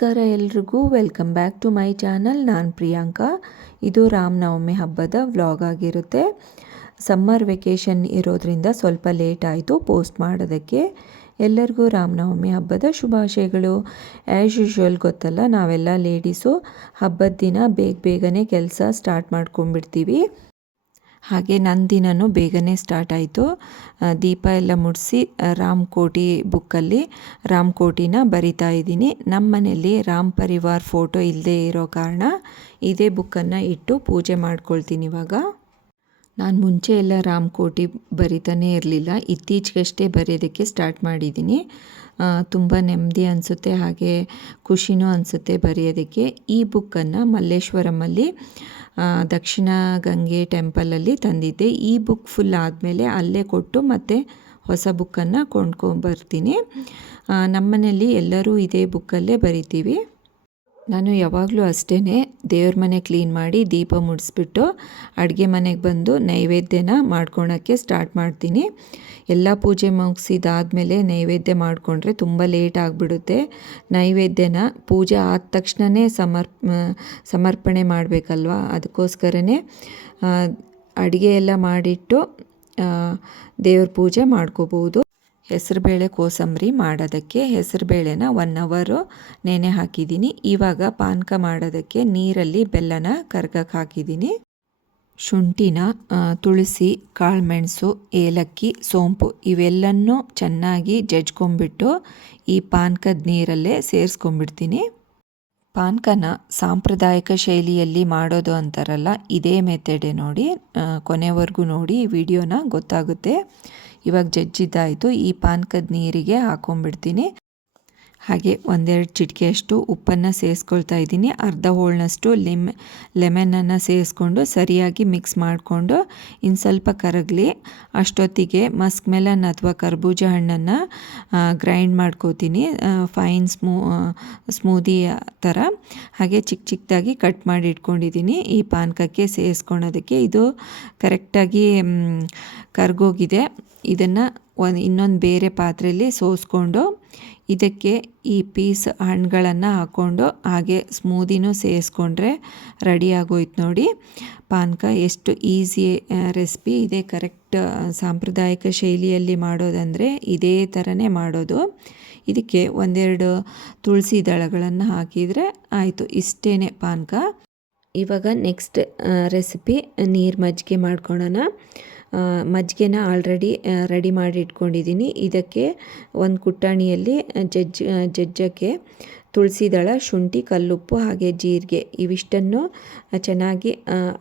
ನಮಸ್ಕಾರ ಎಲ್ರಿಗೂ, welcome back to my channel. ನಾನು ಪ್ರಿಯಾಂಕಾ. ಇದು ರಾಮನವಮಿ ಹಬ್ಬದ ವ್ಲಾಗ್ ಆಗಿರುತ್ತೆ. ಸಮ್ಮರ್ ವೆಕೇಷನ್ ಇರೋದ್ರಿಂದ ಸ್ವಲ್ಪ ಲೇಟ್ ಆಯಿತು ಪೋಸ್ಟ್ ಮಾಡೋದಕ್ಕೆ. ಎಲ್ಲರಿಗೂ ರಾಮನವಮಿ ಹಬ್ಬದ ಶುಭಾಶಯಗಳು. ಆ್ಯಸ್ ಯೂಶ್ವಲ್ ಗೊತ್ತಲ್ಲ, ನಾವೆಲ್ಲ ಲೇಡೀಸು ಹಬ್ಬದ ದಿನ ಬೇಗನೆ ಕೆಲಸ ಸ್ಟಾರ್ಟ್ ಮಾಡ್ಕೊಂಡ್ಬಿಡ್ತೀವಿ. ಹಾಗೆ ನನ್ನ ದಿನವೂ ಬೇಗನೆ ಸ್ಟಾರ್ಟ್ ಆಯಿತು. ದೀಪ ಎಲ್ಲ ಮುಡಿಸಿ ರಾಮಕೋಟಿ ಬುಕ್ಕಲ್ಲಿ ರಾಮಕೋಟಿನ ಬರಿತಾ ಇದ್ದೀನಿ. ನಮ್ಮ ಮನೆಯಲ್ಲಿ ರಾಮ್ ಪರಿವಾರ್ ಫೋಟೋ ಇಲ್ಲದೆ ಇರೋ ಕಾರಣ ಇದೇ ಬುಕ್ಕನ್ನು ಇಟ್ಟು ಪೂಜೆ ಮಾಡ್ಕೊಳ್ತೀನಿ. ಇವಾಗ ನಾನು ಮುಂಚೆ ಎಲ್ಲ ರಾಮಕೋಟಿ ಬರಿತಾನೇ ಇರಲಿಲ್ಲ, ಇತ್ತೀಚೆಗಷ್ಟೇ ಬರೆಯೋದಕ್ಕೆ ಸ್ಟಾರ್ಟ್ ಮಾಡಿದ್ದೀನಿ. ತುಂಬ ನೆಮ್ಮದಿ ಅನಿಸುತ್ತೆ, ಹಾಗೆ ಖುಷಿನೂ ಅನಿಸುತ್ತೆ ಬರೆಯೋದಕ್ಕೆ. ಈ ಬುಕ್ಕನ್ನು ಮಲ್ಲೇಶ್ವರಮಲ್ಲಿ ದಕ್ಷಿಣ ಗಂಗೆ ಟೆಂಪಲಲ್ಲಿ ತಂದಿದ್ದೆ. ಈ ಬುಕ್ ಫುಲ್ ಆದಮೇಲೆ ಅಲ್ಲೇ ಕೊಟ್ಟು ಮತ್ತೆ ಹೊಸ ಬುಕ್ಕನ್ನು ಕೊಂಡ್ಕೊಂಬರ್ತೀನಿ. ನಮ್ಮನೇಲಿ ಎಲ್ಲರೂ ಇದೇ ಬುಕ್ಕಲ್ಲೇ ಬರಿತೀವಿ. ನಾನು ಯಾವಾಗಲೂ ಅಷ್ಟೇ ದೇವ್ರ ಮನೆ ಕ್ಲೀನ್ ಮಾಡಿ ದೀಪ ಮುಡಿಸ್ಬಿಟ್ಟು ಅಡುಗೆ ಮನೆಗೆ ಬಂದು ನೈವೇದ್ಯನ ಮಾಡ್ಕೊಳಕ್ಕೆ ಸ್ಟಾರ್ಟ್ ಮಾಡ್ತೀನಿ. ಎಲ್ಲ ಪೂಜೆ ಮುಗಿಸಿದಾದ್ಮೇಲೆ ನೈವೇದ್ಯ ಮಾಡಿಕೊಂಡ್ರೆ ತುಂಬ ಲೇಟ್ ಆಗಿಬಿಡುತ್ತೆ. ನೈವೇದ್ಯನ ಪೂಜೆ ಆದ ತಕ್ಷಣವೇ ಸಮರ್ಪಣೆ ಮಾಡಬೇಕಲ್ವ, ಅದಕ್ಕೋಸ್ಕರನೇ ಅಡುಗೆ ಎಲ್ಲ ಮಾಡಿಟ್ಟು ದೇವ್ರ ಪೂಜೆ ಮಾಡ್ಕೋಬೋದು. ಹೆಸರುಬೇಳೆ ಕೋಸಂಬರಿ ಮಾಡೋದಕ್ಕೆ ಹೆಸರುಬೇಳೆನ 1 ಅವರ್ ನೆನೆ ಹಾಕಿದ್ದೀನಿ. ಇವಾಗ ಪಾನಕ ಮಾಡೋದಕ್ಕೆ ನೀರಲ್ಲಿ ಬೆಲ್ಲನ ಕರ್ಗಕ್ಕೆ ಹಾಕಿದ್ದೀನಿ. ಶುಂಠಿನ, ತುಳಸಿ, ಕಾಳುಮೆಣಸು, ಏಲಕ್ಕಿ, ಸೋಂಪು ಇವೆಲ್ಲನೂ ಚೆನ್ನಾಗಿ ಜಜ್ಕೊಂಬಿಟ್ಟು ಈ ಪಾನಕದ ನೀರಲ್ಲೇ ಸೇರಿಸ್ಕೊಂಬಿಡ್ತೀನಿ. ಪಾನಕನ ಸಾಂಪ್ರದಾಯಿಕ ಶೈಲಿಯಲ್ಲಿ ಮಾಡೋದು ಅಂತಾರಲ್ಲ, ಇದೇ ಮೆಥಡೇ ನೋಡಿ. ಕೊನೆವರೆಗೂ ನೋಡಿ ವಿಡಿಯೋನ, ಗೊತ್ತಾಗುತ್ತೆ. ಇವಾಗ ಜಜ್ಜಿದ್ದಾಯಿತು. ಈ ಪಾನಕದ ನೀರಿಗೆ ಹಾಕೊಂಡ್ಬಿಡ್ತೀನಿ. ಹಾಗೆ 1-2 ಚಿಟಿಕೆಯಷ್ಟು ಉಪ್ಪನ್ನು ಸೇರಿಸ್ಕೊಳ್ತಾ ಇದ್ದೀನಿ. ಅರ್ಧ ಹೋಳನಷ್ಟು ಲೆಮನನ್ನು ಸೇರಿಸ್ಕೊಂಡು ಸರಿಯಾಗಿ ಮಿಕ್ಸ್ ಮಾಡಿಕೊಂಡು ಇನ್ನು ಸ್ವಲ್ಪ ಕರಗಲಿ ಅಷ್ಟೊತ್ತಿಗೆ ಮಸ್ಕ್ ಮೆಲನ್ ಅಥವಾ ಕರ್ಬೂಜ ಹಣ್ಣನ್ನು ಗ್ರೈಂಡ್ ಮಾಡ್ಕೋತೀನಿ, ಫೈನ್ ಸ್ಮೂದಿ ಥರ. ಹಾಗೆ ಚಿಕ್ಕದಾಗಿ ಕಟ್ ಮಾಡಿ ಇಟ್ಕೊಂಡಿದ್ದೀನಿ ಈ ಪಾನಕಕ್ಕೆ ಸೇರಿಸ್ಕೊಳೋದಕ್ಕೆ. ಇದು ಕರೆಕ್ಟಾಗಿ ಕರ್ಗೋಗಿದೆ. ಇದನ್ನು ಇನ್ನೊಂದು ಬೇರೆ ಪಾತ್ರೆಯಲ್ಲಿ ಸೋಸ್ಕೊಂಡು ಇದಕ್ಕೆ ಈ ಪೀಸ್ ಹಣ್ಣುಗಳನ್ನು ಹಾಕ್ಕೊಂಡು ಹಾಗೆ ಸ್ಮೂದಿನೂ ಸೇರಿಸ್ಕೊಂಡ್ರೆ ರೆಡಿ ಆಗೋಯ್ತು ನೋಡಿ ಪಾನಕ. ಎಷ್ಟು ಈಸಿ ರೆಸಿಪಿ ಇದೆ. ಕರೆಕ್ಟ್ ಸಾಂಪ್ರದಾಯಿಕ ಶೈಲಿಯಲ್ಲಿ ಮಾಡೋದಂದರೆ ಇದೇ ಥರನೇ ಮಾಡೋದು. ಇದಕ್ಕೆ 1-2 ತುಳಸಿ ದಳಗಳನ್ನು ಹಾಕಿದರೆ ಆಯಿತು, ಇಷ್ಟೇ ಪಾನಕ. ಇವಾಗ ನೆಕ್ಸ್ಟ್ ರೆಸಿಪಿ ನೀರು ಮಜ್ಜಿಗೆ ಮಾಡ್ಕೊಳ್ಳೋಣ. ಮಜ್ಜಿಗೆನ ಆಲ್ರೆಡಿ ರೆಡಿ ಮಾಡಿ ಇಟ್ಕೊಂಡಿದ್ದೀನಿ. ಇದಕ್ಕೆ ಒಂದು ಕುಟ್ಟಾಣಿಯಲ್ಲಿ ಜಜ್ಜಕ್ಕೆ ತುಳಸಿ ದಳ, ಶುಂಠಿ, ಕಲ್ಲುಪ್ಪು ಹಾಗೆ ಜೀರಿಗೆ ಇವಿಷ್ಟನ್ನು ಚೆನ್ನಾಗಿ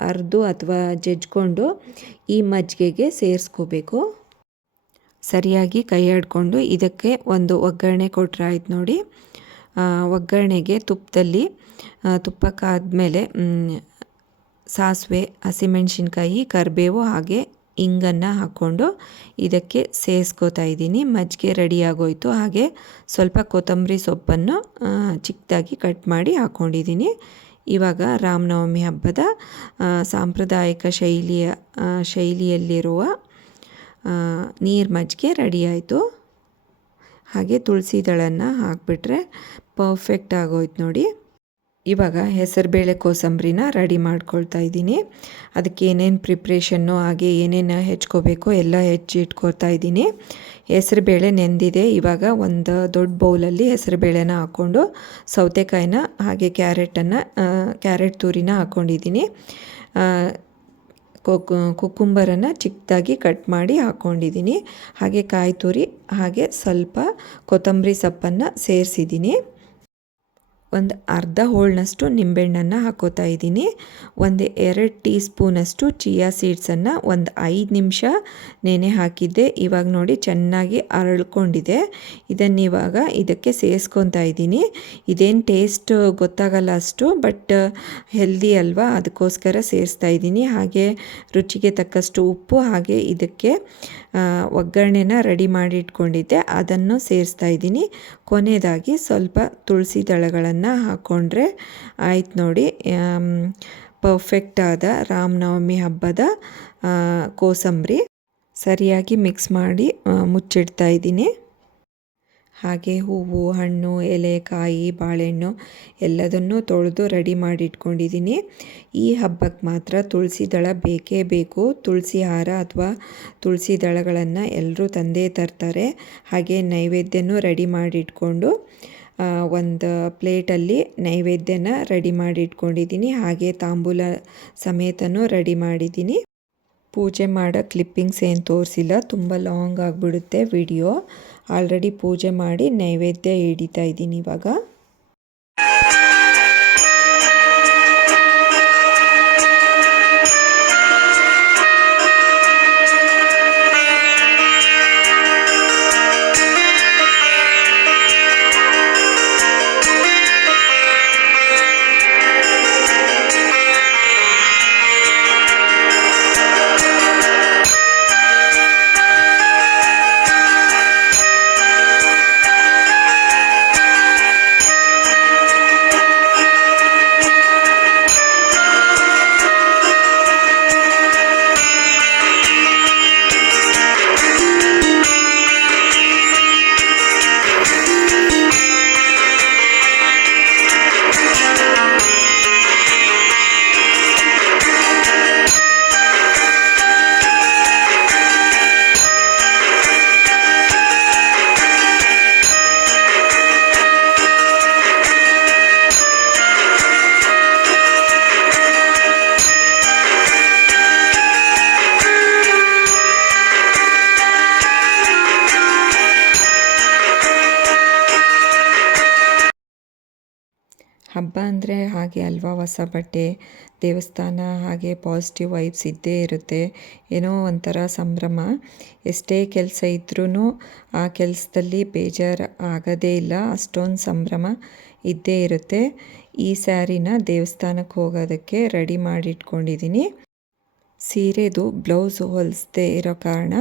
ಅರೆದು ಅಥವಾ ಜಜ್ಕೊಂಡು ಈ ಮಜ್ಜಿಗೆಗೆ ಸೇರಿಸ್ಕೋಬೇಕು. ಸರಿಯಾಗಿ ಕೈ ಆಡಿಕೊಂಡು ಇದಕ್ಕೆ ಒಂದು ಒಗ್ಗರಣೆ ಕೊಟ್ಟರೆ ಆಯ್ತು ನೋಡಿ. ಒಗ್ಗರಣೆಗೆ ತುಪ್ಪಕ್ಕಾದ್ಮೇಲೆ ಸಾಸಿವೆ, ಹಸಿಮೆಣಸಿನ್ಕಾಯಿ, ಕರಿಬೇವು ಹಾಗೆ ಇಂಗನ್ನು ಹಾಕ್ಕೊಂಡು ಇದಕ್ಕೆ ಸೇರಿಸ್ಕೋತಾ ಇದ್ದೀನಿ. ಮಜ್ಜಿಗೆ ರೆಡಿ ಆಗೋಯ್ತು. ಹಾಗೆ ಸ್ವಲ್ಪ ಕೊತ್ತಂಬರಿ ಸೊಪ್ಪನ್ನು ಚಿಕ್ಕದಾಗಿ ಕಟ್ ಮಾಡಿ ಹಾಕ್ಕೊಂಡಿದ್ದೀನಿ. ಇವಾಗ ರಾಮನವಮಿ ಹಬ್ಬದ ಸಾಂಪ್ರದಾಯಿಕ ಶೈಲಿಯಲ್ಲಿರುವ ನೀರು ಮಜ್ಜಿಗೆ ರೆಡಿ ಆಯಿತು. ಹಾಗೆ ತುಳಸಿ ದಳನ ಹಾಕಿಬಿಟ್ರೆ ಪರ್ಫೆಕ್ಟ್ ಆಗೋಯ್ತು ನೋಡಿ. ಇವಾಗ ಹೆಸರುಬೇಳೆ ಕೋಸಂಬರಿನ ರೆಡಿ ಮಾಡ್ಕೊಳ್ತಾ ಇದ್ದೀನಿ. ಅದಕ್ಕೆ ಏನೇನು ಪ್ರಿಪ್ರೇಷನ್ನು ಹಾಗೆ ಏನೇನು ಹೆಚ್ಕೋಬೇಕೋ ಎಲ್ಲ ಇಟ್ಕೊಳ್ತಾ ಇದ್ದೀನಿ. ಹೆಸರುಬೇಳೆ ನೆಂದಿದೆ. ಇವಾಗ ಒಂದು ದೊಡ್ಡ ಬೌಲಲ್ಲಿ ಹೆಸರುಬೇಳೆನ ಹಾಕ್ಕೊಂಡು ಸೌತೆಕಾಯಿನ ಹಾಗೆ ಕ್ಯಾರೆಟ್ ತುರಿನ ಹಾಕ್ಕೊಂಡಿದ್ದೀನಿ. ಕುಕ್ಕುಂಬರನ್ನು ಚಿಕ್ಕದಾಗಿ ಕಟ್ ಮಾಡಿ ಹಾಕ್ಕೊಂಡಿದ್ದೀನಿ. ಹಾಗೆ ಕಾಯಿ ತುರಿ ಹಾಗೆ ಸ್ವಲ್ಪ ಕೊತ್ತಂಬರಿ ಸೊಪ್ಪನ್ನು ಸೇರಿಸಿದ್ದೀನಿ. ಒಂದು ಅರ್ಧ ಹೋಳನಷ್ಟು ನಿಂಬೆಹಣ್ಣನ್ನು ಹಾಕೋತಾ ಇದ್ದೀನಿ. 1-2 ಟೀ ಸ್ಪೂನಷ್ಟು ಚಿಯಾ ಸೀಡ್ಸನ್ನು 5 ನಿಮಿಷ ನೆನೆ ಹಾಕಿದ್ದೆ. ಇವಾಗ ನೋಡಿ ಚೆನ್ನಾಗಿ ಅರಳ್ಕೊಂಡಿದೆ. ಇದನ್ನು ಇವಾಗ ಇದಕ್ಕೆ ಸೇರಿಸ್ಕೊತಾ ಇದ್ದೀನಿ. ಇದೇನು ಟೇಸ್ಟ್ ಗೊತ್ತಾಗಲ್ಲ ಅಷ್ಟು, ಬಟ್ ಹೆಲ್ದಿ ಅಲ್ವಾ, ಅದಕ್ಕೋಸ್ಕರ ಸೇರಿಸ್ತಾ ಇದ್ದೀನಿ. ಹಾಗೆ ರುಚಿಗೆ ತಕ್ಕಷ್ಟು ಉಪ್ಪು, ಹಾಗೆ ಇದಕ್ಕೆ ಒಗ್ಗರಣೆನ ರೆಡಿ ಮಾಡಿ ಇಟ್ಕೊಂಡಿದ್ದೆ ಅದನ್ನು ಸೇರಿಸ್ತಾ ಇದ್ದೀನಿ. ಕೊನೆಯದಾಗಿ ಸ್ವಲ್ಪ ತುಳಸಿ ದಳಗಳನ್ನು ಹಾಕ್ಕೊಂಡ್ರೆ ಆಯ್ತು ನೋಡಿ. ಪರ್ಫೆಕ್ಟ್ ಆದ ರಾಮನವಮಿ ಹಬ್ಬದ ಕೋಸಂಬರಿ. ಸರಿಯಾಗಿ ಮಿಕ್ಸ್ ಮಾಡಿ ಮುಚ್ಚಿಡ್ತಾ ಇದ್ದೀನಿ. ಹಾಗೆ ಹೂವು, ಹಣ್ಣು, ಎಲೆ, ಕಾಯಿ, ಬಾಳೆಹಣ್ಣು ಎಲ್ಲದನ್ನು ತೊಳೆದು ರೆಡಿ ಮಾಡಿ ಇಟ್ಕೊಂಡಿದ್ದೀನಿ. ಈ ಹಬ್ಬಕ್ಕೆ ಮಾತ್ರ ತುಳಸಿ ದಳ ಬೇಕೇ ಬೇಕು. ತುಳಸಿ ಹಾರ ಅಥವಾ ತುಳಸಿ ದಳಗಳನ್ನು ಎಲ್ಲರೂ ತಂದೇ ತರ್ತಾರೆ. ಹಾಗೆ ನೈವೇದ್ಯನೂ ರೆಡಿ ಮಾಡಿ ಇಟ್ಕೊಂಡು ಒಂದು ಪ್ಲೇಟಲ್ಲಿ ನೈವೇದ್ಯನ ರೆಡಿ ಮಾಡಿ ಇಟ್ಕೊಂಡಿದ್ದೀನಿ. ಹಾಗೆ ತಾಂಬೂಲ ಸಮೇತನೂ ರೆಡಿ ಮಾಡಿದ್ದೀನಿ. ಪೂಜೆ ಮಾಡೋ ಕ್ಲಿಪ್ಪಿಂಗ್ಸ್ ಏನು ತೋರಿಸಿಲ್ಲ, ತುಂಬ ಲಾಂಗ್ ಆಗಿಬಿಡುತ್ತೆ ವಿಡಿಯೋ. ಆಲ್ರೆಡಿ ಪೂಜೆ ಮಾಡಿ ನೈವೇದ್ಯ ಹಿಡಿತಾ ಇದ್ದೀನಿ ಇವಾಗ. ಹಬ್ಬ ಅಂದರೆ ಹಾಗೆ ಅಲ್ವಾ, ಹೊಸ ಬಟ್ಟೆ, ದೇವಸ್ಥಾನ, ಹಾಗೆ ಪಾಸಿಟಿವ್ ವೈಬ್ಸ್ ಇದ್ದೇ ಇರುತ್ತೆ. ಏನೋ ಒಂಥರ ಸಂಭ್ರಮ. ಎಷ್ಟೇ ಕೆಲಸ ಇದ್ರೂ ಆ ಕೆಲಸದಲ್ಲಿ ಬೇಜಾರು ಆಗೋದೇ ಇಲ್ಲ, ಅಷ್ಟೊಂದು ಸಂಭ್ರಮ ಇದ್ದೇ ಇರುತ್ತೆ. ಈ ಸ್ಯಾರಿನ ದೇವಸ್ಥಾನಕ್ಕೆ ಹೋಗೋದಕ್ಕೆ ರೆಡಿ ಮಾಡಿ ಇಟ್ಕೊಂಡಿದ್ದೀನಿ. ಸೀರೆದು ಬ್ಲೌಸ್ ಹೊಲಿಸದೇ ಇರೋ ಕಾರಣ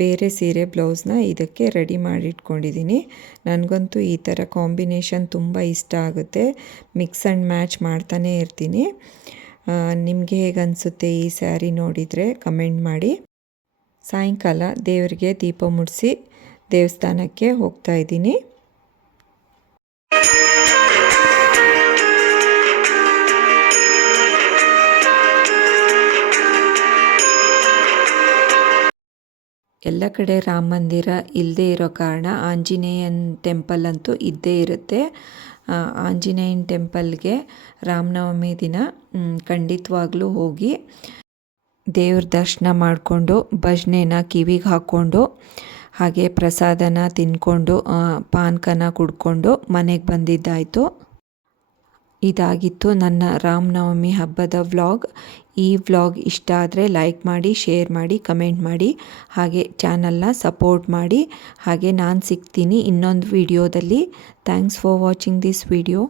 ಬೇರೆ ಸೀರೆ ಬ್ಲೌಸ್ನ ಇದಕ್ಕೆ ರೆಡಿ ಮಾಡಿ ಇಟ್ಕೊಂಡಿದ್ದೀನಿ. ನನಗಂತೂ ಈ ಥರ ಕಾಂಬಿನೇಷನ್ ತುಂಬ ಇಷ್ಟ ಆಗುತ್ತೆ. ಮಿಕ್ಸ್ ಆ್ಯಂಡ್ ಮ್ಯಾಚ್ ಮಾಡ್ತಾನೇ ಇರ್ತೀನಿ. ನಿಮಗೆ ಹೇಗೆ ಅನಿಸುತ್ತೆ ಈ ಸ್ಯಾರಿ ನೋಡಿದರೆ ಕಮೆಂಟ್ ಮಾಡಿ. ಸಾಯಂಕಾಲ ದೇವರಿಗೆ ದೀಪ ಮುಡಿಸಿ ದೇವಸ್ಥಾನಕ್ಕೆ ಹೋಗ್ತಾ ಇದ್ದೀನಿ. ಎಲ್ಲ ಕಡೆ ರಾಮ ಮಂದಿರ ಇಲ್ಲದೇ ಇರೋ ಕಾರಣ ಆಂಜನೇಯನ ಟೆಂಪಲ್ ಅಂತೂ ಇದ್ದೇ ಇರುತ್ತೆ. ಆಂಜನೇಯನ ಟೆಂಪಲ್ಗೆ ರಾಮನವಮಿ ದಿನ ಖಂಡಿತವಾಗ್ಲೂ ಹೋಗಿ ದೇವ್ರ ದರ್ಶನ ಮಾಡಿಕೊಂಡು ಭಜನೆನ ಕಿವಿಗೆ ಹಾಕ್ಕೊಂಡು ಹಾಗೆ ಪ್ರಸಾದನ ತಿಂದ್ಕೊಂಡು ಪಾನಕನ ಕುಡ್ಕೊಂಡು ಮನೆಗೆ ಬಂದಿದ್ದಾಯಿತು. ಇದಾಗಿತ್ತು ನನ್ನ ರಾಮನವಮಿ ಹಬ್ಬದ ವ್ಲಾಗ್. ಈ ವ್ಲಾಗ್ ಇಷ್ಟ ಆದರೆ ಲೈಕ್ ಮಾಡಿ, ಶೇರ್ ಮಾಡಿ, ಕಮೆಂಟ್ ಮಾಡಿ, ಹಾಗೆ ಚಾನಲ್ನ ಸಪೋರ್ಟ್ ಮಾಡಿ. ಹಾಗೆ ನಾನು ಸಿಗ್ತೀನಿ ಇನ್ನೊಂದು ವಿಡಿಯೋದಲ್ಲಿ. Thanks for watching this video.